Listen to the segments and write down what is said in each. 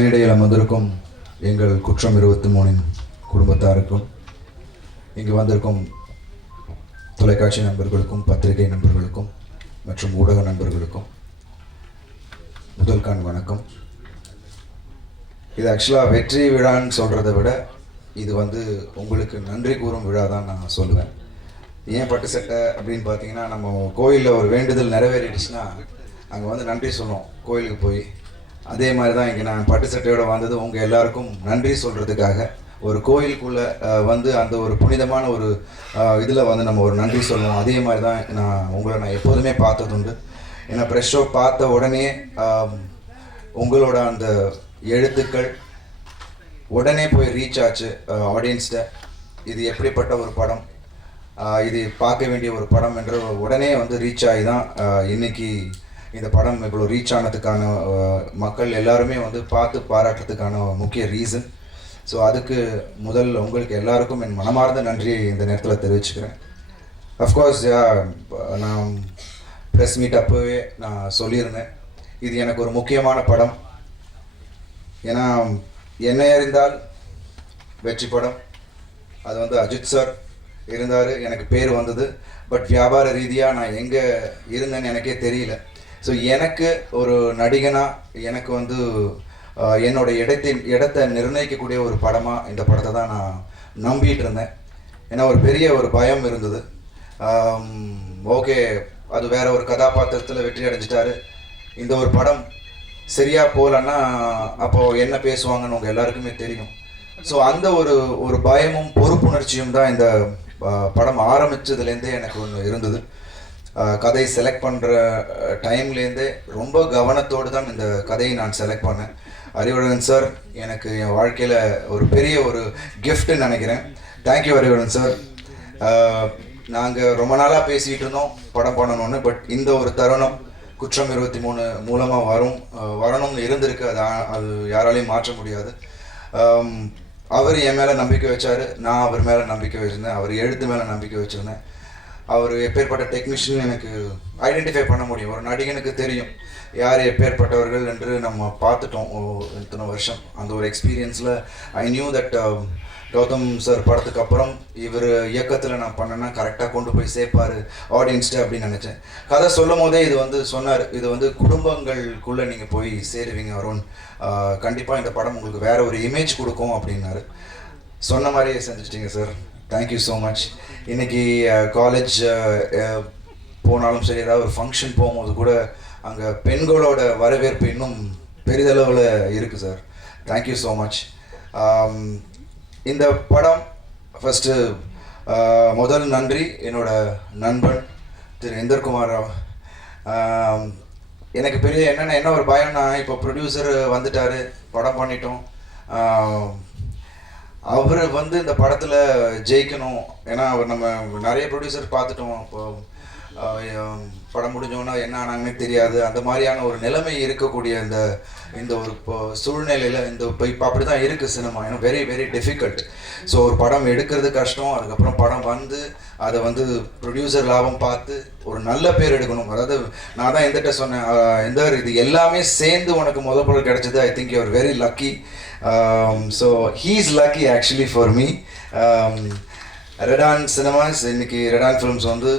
மேடையில் அமர்ந்திருக்கும் எங்கள் குற்றம் இருபத்தி மூணின் குடும்பத்தாருக்கும் இங்கு வந்திருக்கும் தொலைக்காட்சி நண்பர்களுக்கும் பத்திரிகை நண்பர்களுக்கும் மற்றும் ஊடக நண்பர்களுக்கும் முதல் கண் வணக்கம். இது ஆக்சுவலாக வெற்றி விழான்னு சொல்கிறத விட இது வந்து உங்களுக்கு நன்றி கூறும் விழா தான் நான் சொல்லுவேன். ஏன் பட்டு சட்டை அப்படின்னு பார்த்தீங்கன்னா நம்ம கோயிலில் ஒரு வேண்டுதல் நிறைவேறிடுச்சுன்னா அங்கே வந்து நன்றி சொல்லுவோம். கோயிலுக்கு போய் அதே மாதிரி தான் இங்கே நான் பட்டு சட்டையோடு வந்தது உங்கள் எல்லாருக்கும் நன்றி சொல்கிறதுக்காக ஒரு கோயிலுக்குள்ளே வந்து அந்த ஒரு புனிதமான ஒரு இதில் வந்து நம்ம ஒரு நன்றி சொல்லுவோம். அதே மாதிரி தான் நான் உங்களை நான் எப்போதுமே பார்த்ததுண்டு ஏன்னா ப்ரெஷ் ஷோ பார்த்த உடனே உங்களோட அந்த எழுத்துக்கள் உடனே போய் ரீச் ஆச்சு ஆடியன்ஸ்கிட்ட இது எப்படிப்பட்ட ஒரு படம்? இது பார்க்க வேண்டிய ஒரு படம் என்று உடனே வந்து ரீச் ஆகி தான் இன்றைக்கி இன்னைக்கு இந்த படம் இவ்வளோ ரீச் ஆனதுக்கான மக்கள் எல்லாருமே வந்து பார்த்து பாராட்டுறதுக்கான முக்கிய ரீசன் ஸோ அதுக்கு முதல் உங்களுக்கு எல்லாருக்கும் என் மனமார்ந்த நன்றியை இந்த நேரத்தில் தெரிவிச்சுக்கிறேன். அஃப்கோர்ஸ் நான் ப்ரெஸ் மீட் அப்போவே நான் சொல்லியிருந்தேன். இது எனக்கு ஒரு முக்கியமான படம். ஏன்னா என்னை அறிந்தால் வெற்றி படம். அது வந்து அஜித் சார் இருந்தார் எனக்கு பேர் வந்தது. பட் வியாபார ரீதியாக நான் எங்கே இருந்தேன்னு எனக்கே தெரியல. ஸோ எனக்கு ஒரு நடிகனாக எனக்கு வந்து என்னோட இடத்தின் இடத்தை நிர்ணயிக்கக்கூடிய ஒரு படமாக இந்த படத்தை தான் நான் நம்பிட்டு இருந்தேன். ஏன்னா ஒரு பெரிய ஒரு பயம் இருந்தது. ஓகே அது வேற ஒரு கதாபாத்திரத்தில் வெற்றி அடைஞ்சிட்டாரு. இந்த ஒரு படம் சரியாக போகலன்னா அப்போ என்ன பேசுவாங்கன்னு உங்கள் எல்லாருக்குமே தெரியும். ஸோ அந்த ஒரு ஒரு பயமும் பொறுப்புணர்ச்சியும் தான் இந்த படம் ஆரம்பிச்சதுலேருந்தே எனக்கு ஒன்று இருந்தது. கதை செலக்ட் பண்ணுற டைம்லேருந்தே ரொம்ப கவனத்தோடு தான் இந்த கதையை நான் செலக்ட் பண்ணேன். அறிவுடன் சார் எனக்கு என் வாழ்க்கையில் ஒரு பெரிய ஒரு கிஃப்ட்னு நினைக்கிறேன். தேங்க்யூ அறிவுடன் சார் நாங்கள் ரொம்ப நாளாக பேசிகிட்டு இருந்தோம் படம் பண்ணணும்னு பட் இந்த ஒரு தருணம் குற்றம் இருபத்தி மூணு மூலமாக வரும் வரணும்னு இருந்திருக்கு. அது அது யாராலையும் மாற்ற முடியாது. அவர் என் மேலே நம்பிக்கை வச்சார் நான் அவர் மேலே நம்பிக்கை வச்சுருந்தேன் அவர் எழுத்து மேலே நம்பிக்கை வச்சுருந்தேன். அவர் எப்பேற்பட்ட டெக்னீஷியன் எனக்கு ஐடென்டிஃபை பண்ண முடியும். ஒரு நடிகனுக்கு தெரியும். யார் எப்பேற்பட்டவர்கள் என்று நம்ம பார்த்துட்டோம். ஓ, இத்தனை வருஷம். அந்த ஒரு எக்ஸ்பீரியன்ஸில் I knew that Gautham sir படத்துக்கு அப்புறம் இவர் இயக்கத்தில் நான் பண்ணேன்னா கரெக்டாக கொண்டு போய் சேர்ப்பார். ஆடியன்ஸ்ட்டு அப்படின்னு நினச்சேன். கதை சொல்லும் போதே இது வந்து சொன்னார். இது வந்து குடும்பங்களுக்குள்ளே நீங்கள் போய் சேருவீங்க அருண். கண்டிப்பாக இந்த படம் உங்களுக்கு வேறு ஒரு இமேஜ் கொடுக்கும் அப்படின்னாரு. சொன்ன மாதிரியே செஞ்சுட்டீங்க sir thank you so much இன்னைக்கு uh, காலேஜ் uh, uh, போனாலும் சரி ஏதாவது ஒரு ஃபங்க்ஷன் போகும்போது கூட அங்கே பெண்களோட வரவேற்பு இன்னும் பெரிதளவில் இருக்குது sir thank you so much um, இந்த படம் ஃபஸ்ட்டு முதல் நன்றி என்னோட நண்பன் திரு இந்தர்குமார் ராவ். Um, எனக்கு பெரிய என்னென்ன என்ன ஒரு பயம்னா இப்போ ப்ரொடியூசர் வந்துட்டாரு படம் பண்ணிட்டோம். Um, அவர் வந்து இந்த படத்தில் ஜெயிக்கணும். ஏன்னா அவர் நம்ம நிறைய ப்ரொடியூசர் பார்த்துட்டோம். இப்போ படம் முடிஞ்சோன்னா என்ன ஆனாங்கன்னே தெரியாது. அந்த மாதிரியான ஒரு நிலைமை இருக்கக்கூடிய இந்த இந்த ஒரு இப்போ சூழ்நிலையில் இந்த இப்போ இப்போ அப்படி தான் இருக்குது சினிமா. ஏன்னா வெரி வெரி டிஃபிகல்ட் ஸோ ஒரு படம் எடுக்கிறது கஷ்டம் அதுக்கப்புறம் படம் வந்து அதை வந்து ப்ரொடியூசர் லாபம் பார்த்து ஒரு நல்ல பேர் எடுக்கணும். அதாவது நான் தான் எந்திட்ட சொன்னேன் எந்த இது எல்லாமே சேர்ந்து உனக்கு முத பொருள் கிடைச்சது I think you are very lucky so he's lucky actually for me Redan cinemas இன்னைக்கு ரெடான் ஃபிலிம்ஸ் வந்து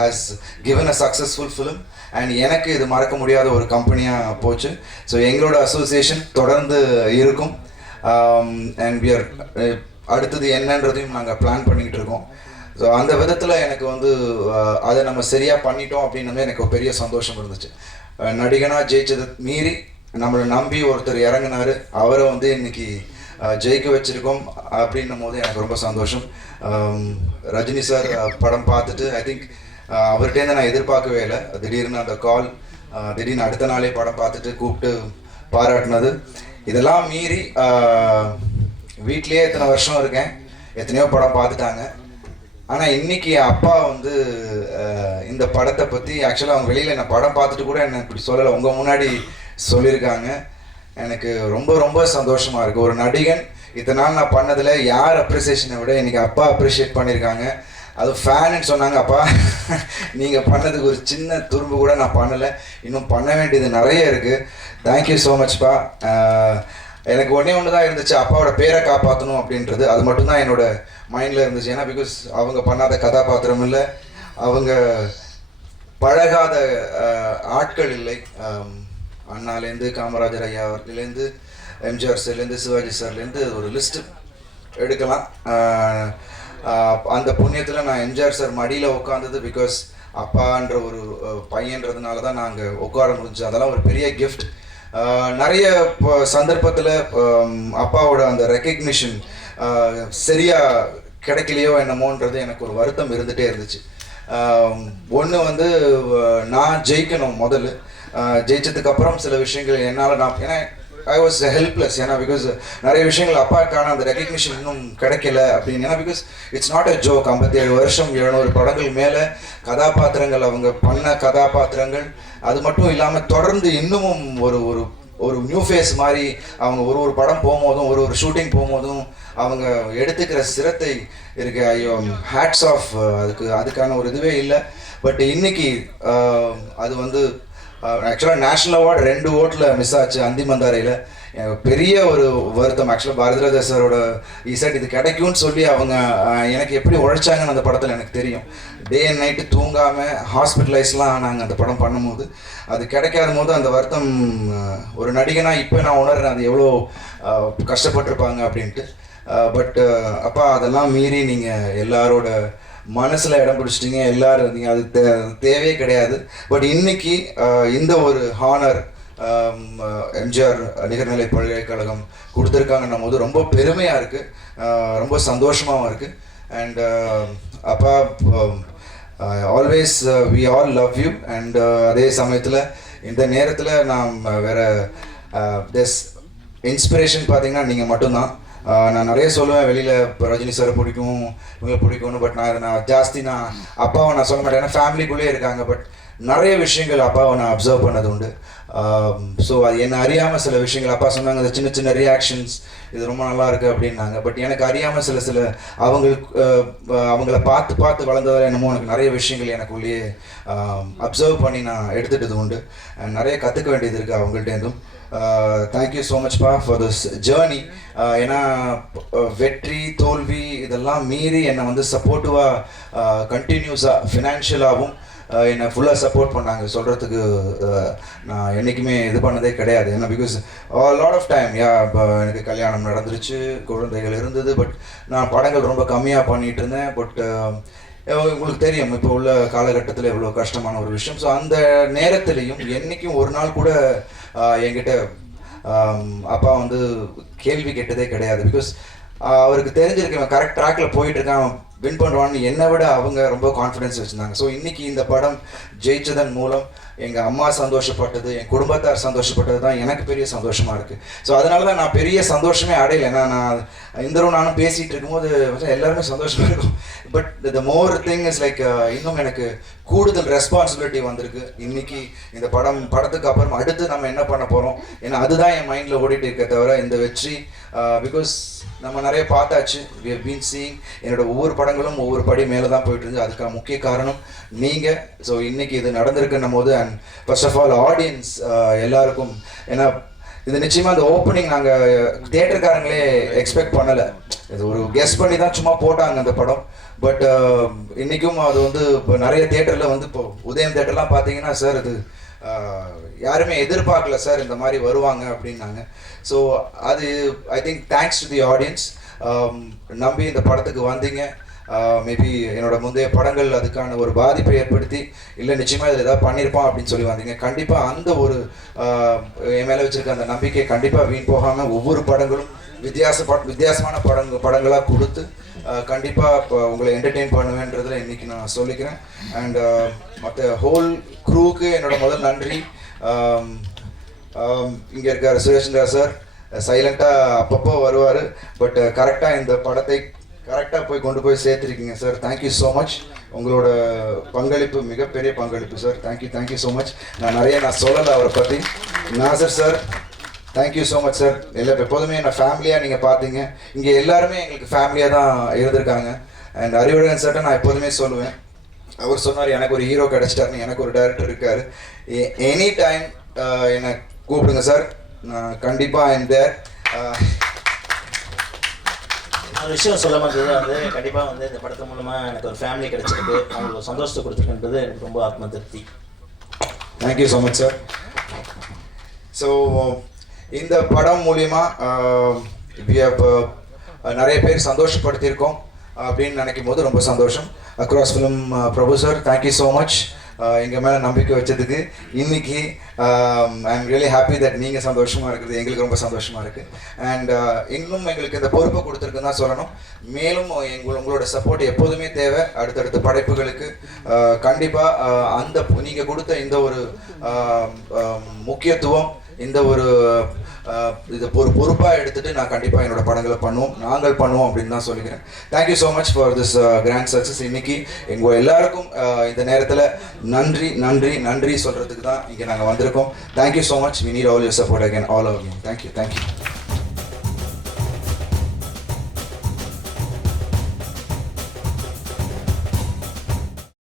has given a successful film and எனக்கு இது மறக்க முடியாத ஒரு கம்பெனியாக போச்சு. ஸோ எங்களோட அசோசியேஷன் தொடர்ந்து இருக்கும். Um, அண்ட் வியர் uh, அடுத்தது என்னன்றதையும் நாங்கள் பிளான் பண்ணிக்கிட்டு இருக்கோம். ஸோ அந்த விதத்தில் எனக்கு வந்து uh, அதை நம்ம சரியாக பண்ணிட்டோம் அப்படின்னது எனக்கு ஒரு பெரிய சந்தோஷம் இருந்துச்சு. Uh, நடிகனாக ஜெயிச்சதை மீறி நம்மளை நம்பி ஒருத்தர் இறங்கினார். அவரை வந்து இன்னைக்கு ஜெயிக்க வச்சிருக்கோம் அப்படின்னும் போது எனக்கு ரொம்ப சந்தோஷம். ரஜினி சார் படம் பார்த்துட்டு ஐ திங்க் அவர்கிட்டேருந்து நான் எதிர்பார்க்கவே இல்லை. திடீர்னு அந்த கால் திடீர்னு அடுத்த நாளே படம் பார்த்துட்டு கூப்பிட்டு பாராட்டினது. இதெல்லாம் மீறி வீட்லேயே எத்தனை வருஷம் இருக்கேன். எத்தனையோ படம் பார்த்துட்டாங்க. ஆனால் இன்னைக்கு என் அப்பா வந்து இந்த படத்தை பற்றி ஆக்சுவலாக அவங்க வெளியில் என்ன படம் பார்த்துட்டு கூட என்ன இப்படி சொல்லலை. உங்கள் முன்னாடி சொல்லியிருக்காங்க. எனக்கு ரொம்ப ரொம்ப சந்தோஷமாக இருக்குது ஒரு நடிகன் இத்தனை நாள் நான் பண்ணதில் யார் அப்ரிசியேஷனை விட இன்றைக்கி அப்பா அப்ரிஷியேட் பண்ணியிருக்காங்க அது ஃபேனுன்னு சொன்னாங்க அப்பா நீங்கள் பண்ணதுக்கு ஒரு சின்ன துரும்பு கூட நான் பண்ணலை. இன்னும் பண்ண வேண்டியது நிறைய இருக்குது தேங்க்யூ ஸோ மச்ப்பா எனக்கு ஒன்றே ஒன்று தான் இருந்துச்சு. அப்பாவோட பேரை காப்பாற்றணும் அப்படின்றது. அது மட்டும்தான் என்னோட மைண்டில் இருந்துச்சு. ஏன்னா பிகாஸ் அவங்க பண்ணாத கதாபாத்திரம் இல்லை. அவங்க பழகாத ஆட்கள் இல்லை. அண்ணாலேருந்து காமராஜர் ஐயா அவர்களேருந்து எம்ஜிஆர் சார்லேருந்து சிவாஜி சார்லேருந்து ஒரு லிஸ்ட்டு எடுக்கலாம். அந்த புண்ணியத்தில் நான் எம்ஜிஆர் சார் மடியில் உட்காந்தது பிகாஸ் அப்பான்ற ஒரு பையன்றதுனால தான் நாங்கள் உட்கார முடிஞ்சு அதெல்லாம் ஒரு பெரிய கிஃப்ட் நிறைய சந்தர்ப்பத்தில் அப்பாவோட அந்த ரெக்கக்னிஷன் சரியாக கிடைக்கலையோ என்னமோன்றது எனக்கு ஒரு வருத்தம் இருந்துகிட்டே இருந்துச்சு. ஒன்று வந்து நான் ஜெயிக்கணும் முதல்ல. ஜெயிச்சதுக்கு அப்புறம் சில விஷயங்கள் என்னால் நான் ஏன்னா ஐ வாஸ் ஹெல்ப்லெஸ் ஏன்னா பிகாஸ் நிறைய விஷயங்கள் அப்பாக்கான அந்த ரெக்கக்னிஷன் இன்னும் கிடைக்கல அப்படின்னு. ஏன்னா because it's not a joke ஐம்பத்தேழு வருஷம் எழுநூறு படங்கள் மேலே கதாபாத்திரங்கள் அவங்க பண்ண கதாபாத்திரங்கள் அது மட்டும் இல்லாமல் தொடர்ந்து இன்னமும் ஒரு ஒரு ஒரு நியூ ஃபேஸ் மாதிரி அவங்க ஒரு ஒரு படம் போகும்போதும் ஒரு ஒரு ஷூட்டிங் போகும்போதும் அவங்க எடுத்துக்கிற சிரத்தை இருக்கு. ஐயோ ஹேட்ஸ் ஆஃப் அதுக்கு அதுக்கான ஒரு இதுவே இல்லை. பட் இன்னைக்கு அது வந்து ஆக்சுவலாக நேஷ்னல் அவார்டு ரெண்டு ஓட்டில் மிஸ் ஆச்சு அந்திமந்தாரையில் எனக்கு பெரிய ஒரு வருத்தம். ஆக்சுவலாக பாரதிராஜா சாரோட இசட் இது கிடைக்கும்னு சொல்லி அவங்க எனக்கு எப்படி உழைச்சாங்கன்னு அந்த படத்தில் எனக்கு தெரியும். டே அண்ட் நைட்டு தூங்காமல் ஹாஸ்பிட்டலைஸ்லாம் நாங்கள் அந்த படம் பண்ணும்போது. அது கிடைக்காத போது அந்த வருத்தம் ஒரு நடிகனாக இப்போ நான் உணர்றேன். அது எவ்வளோ கஷ்டப்பட்டிருப்பாங்க அப்படின்ட்டு. பட் அப்பா அதெல்லாம் மீறி நீங்கள் எல்லாரோட மனசில் இடம் பிடிச்சிட்டீங்க எல்லோரும் இருந்தீங்க. அது தே தேவையே கிடையாது. பட் இன்னைக்கு இந்த ஒரு ஹானர் எம்ஜிஆர் நிகர்நிலை பல்கலைக்கழகம் கொடுத்துருக்காங்கன்னும் போது ரொம்ப பெருமையாக இருக்குது ரொம்ப சந்தோஷமாகவும் இருக்குது அண்ட் அப்பா always we all love you and அதே சமயத்தில் இந்த நேரத்தில் நாம் வேற திஸ் இன்ஸ்பிரேஷன் பார்த்தீங்கன்னா நீங்கள் மட்டும்தான். நான் நிறைய சொல்லுவேன். வெளியில் இப்போ ரஜினி சாரை பிடிக்கும் இவங்க பிடிக்கும்னு பட் நான் நான் ஜாஸ்தி நான் அப்பாவை நான் சொல்ல மாட்டேன். ஏன்னா ஃபேமிலிக்குள்ளேயே இருக்காங்க பட் நிறைய விஷயங்கள் அப்பாவை நான் அப்சர்வ் பண்ணது உண்டு ஸோ அது என்ன அறியாமல் சில விஷயங்கள் அப்பா சொன்னாங்க அந்த சின்ன சின்ன ரியாக்ஷன்ஸ் இது ரொம்ப நல்லா இருக்குது அப்படின்னாங்க. பட் எனக்கு அறியாமல் சில சில அவங்களுக்கு அவங்கள பார்த்து பார்த்து வளர்ந்ததால் என்னமோ எனக்கு நிறைய விஷயங்கள் எனக்குள்ளேயே அப்சர்வ் பண்ணி நான் எடுத்துகிட்டது உண்டு. நிறைய கற்றுக்க வேண்டியது இருக்குது அவங்கள்ட்டேருந்தும் தேங்க்யூ ஸோ மச் பா ஃபார் திஸ் ஜேர்னி ஏன்னா வெற்றி தோல்வி இதெல்லாம் மீறி என்னை வந்து சப்போர்ட்டிவாக கண்டினியூஸாக ஃபினான்ஷியலாகவும் என்னை ஃபுல்லாக சப்போர்ட் பண்ணாங்க. சொல்கிறதுக்கு நான் என்றைக்குமே இது பண்ணதே கிடையாது. ஏன்னா because lot of time yeah இப்போ எனக்கு கல்யாணம் நடந்துருச்சு குழந்தைகள் இருந்தது பட் நான் படங்கள் ரொம்ப கம்மியாக பண்ணிகிட்டு இருந்தேன். பட் உங்களுக்கு தெரியும் இப்போ உள்ள காலகட்டத்தில் இவ்வளோ கஷ்டமான ஒரு விஷயம். ஸோ அந்த நேரத்துலையும் என்றைக்கும் ஒரு நாள் கூட என்கிட்ட அப்பா வந்து கேள்வி கேட்டதே கிடையாது. பிகாஸ் அவருக்கு தெரிஞ்சிருக்கு கரெக்ட் ட்ராக்ல போயிட்டு இருக்கான் வின் பண்ணுவான்னு என்னை விட அவங்க ரொம்ப கான்ஃபிடன்ஸ் வச்சுருந்தாங்க. ஸோ இன்னைக்கு இந்த படம் ஜெயிச்சதன் மூலம் எங்கள் அம்மா சந்தோஷப்பட்டது என் குடும்பத்தார் சந்தோஷப்பட்டது தான் எனக்கு பெரிய சந்தோஷமாக இருக்குது ஸோ அதனால தான் நான் பெரிய சந்தோஷமே அடையலை. ஏன்னா நான் இந்த நானும் பேசிகிட்டு இருக்கும்போது எல்லாருமே சந்தோஷமாக இருக்கும். But the more thing is like இன்னும் எனக்கு கூடுதல் ரெஸ்பான்சிபிலிட்டி வந்திருக்கு. இன்னைக்கு இந்த படம் படத்துக்கு அப்புறம் அடுத்து நம்ம என்ன பண்ண போகிறோம் ஏன்னா அதுதான் என் மைண்டில் ஓடிட்டு இருக்க தவிர இந்த வெற்றி uh, பிகாஸ் நம்ம நிறைய பார்த்தாச்சு. வி பீன் சீயிங் என்னோட ஒவ்வொரு படங்களும் ஒவ்வொரு படி மேலே தான் போயிட்டு இருந்து அதுக்கான முக்கிய காரணம் நீங்கள் ஸோ இன்னைக்கு இது நடந்திருக்குன்னும் போது and first of all audience எல்லாருக்கும் ஏன்னா இது நிச்சயமாக இந்த ஓப்பனிங் நாங்கள் தேட்டருக்காரங்களே எக்ஸ்பெக்ட் பண்ணலை. இது ஒரு கெஸ் பண்ணி தான் சும்மா போட்டாங்க அந்த படம். பட் um, இன்றைக்கும் அது வந்து இப்போ நிறைய தேட்டரில் வந்து இப்போ உதயம் தேட்டர்லாம் பார்த்தீங்கன்னா சார் இது uh, யாருமே எதிர்பார்க்கல சார் இந்த மாதிரி வருவாங்க அப்படின்னாங்க. ஸோ அது I think thanks to the audience நம்பி இந்த படத்துக்கு வந்தீங்க. மேபி என்னோட முந்தைய படங்கள் அதுக்கான ஒரு பாதிப்பை ஏற்படுத்தி இல்லை நிச்சயமாக இதில் ஏதாவது பண்ணியிருப்பான் அப்படின்னு சொல்லி வந்தீங்க. கண்டிப்பாக அந்த ஒரு என் மேலே வச்சுருக்க அந்த நம்பிக்கை கண்டிப்பாக வீண் போகாமல் ஒவ்வொரு படங்களும் வித்தியாச பட வித்தியாசமான படங்க படங்களாக கொடுத்து கண்டிப்பாக இப்போ உங்களை என்டர்டெயின் பண்ணுவேன்றதில் இன்றைக்கி நான் சொல்லிக்கிறேன். அண்ட் மற்ற ஹோல் க்ரூவுக்கு என்னோட முதல் நன்றி. இங்கே இருக்கார் சுரேஷ்ரா சார். சைலண்ட்டாக அப்பப்போ வருவார். பட் கரெக்டாக இந்த படத்தை கரெக்டாக போய் கொண்டு போய் சேர்த்துருக்கீங்க sir thank you so much உங்களோட பங்களிப்பு மிகப்பெரிய பங்களிப்பு sir thank you thank you so much நான் நிறைய நான் சொல்லலை அவரை பற்றி Nassar sir thank you so much sir எல்லா எப்போதுமே என்னை ஃபேமிலியாக நீங்கள் பார்த்தீங்க. இங்கே எல்லாருமே எங்களுக்கு ஃபேமிலியாக தான் இருந்திருக்காங்க. அண்ட் அறிவுடன் சார்ட்ட நான் எப்போதுமே சொல்லுவேன். அவர் சொன்னார் எனக்கு ஒரு ஹீரோ கிடச்சிட்டாருன்னு எனக்கு ஒரு டேரக்டர் இருக்கார். எனி டைம் என்னை கூப்பிடுங்க சார் நான் கண்டிப்பாக என் தேர் ஒரு விஷயம் சொல்ல மாட்டது வந்து கண்டிப்பாக வந்து இந்த படத்து மூலமாக எனக்கு ஒரு ஃபேமிலி கிடைச்சிருக்கு. அவங்களுக்கு சந்தோஷத்தை கொடுத்துருக்குன்றது எனக்கு ரொம்ப ஆத்ம திருப்தி. Thank you so much sir so இந்த படம் மூலிமா நிறைய பேர் சந்தோஷப்படுத்தியிருக்கோம் அப்படின்னு நினைக்கும் போது ரொம்ப சந்தோஷம். Across film Prabhu sir thank you so much எங்கள் மேலே நம்பிக்கை வச்சதுக்கு இன்னைக்கு I am really happy that நீங்கள் சந்தோஷமாக இருக்குது. எங்களுக்கு ரொம்ப சந்தோஷமாக இருக்குது அண்ட் இன்னும் எங்களுக்கு இந்த பொறுப்பை கொடுத்துருக்குன்னு தான் சொல்லணும். மேலும் எங்கள் உங்களோட சப்போர்ட் எப்போதுமே தேவை. அடுத்தடுத்த படைப்புகளுக்கு கண்டிப்பாக அந்த நீங்கள் கொடுத்த இந்த ஒரு முக்கியத்துவம் இந்த ஒரு இதை ஒரு பொறுப்பாக எடுத்துட்டு நான் கண்டிப்பாக என்னோட படங்களை பண்ணுவோம். நாங்கள் பண்ணுவோம் அப்படின்னு தான் சொல்லிக்கிறேன். Thank you so much for this grand success இன்னைக்கு எங்கள் எல்லாருக்கும் இந்த நேரத்தில் நன்றி நன்றி நன்றி சொல்கிறதுக்கு தான் இங்கே நாங்கள் வந்திருக்கோம். Thank you so much we need all your support again all our thank you thank you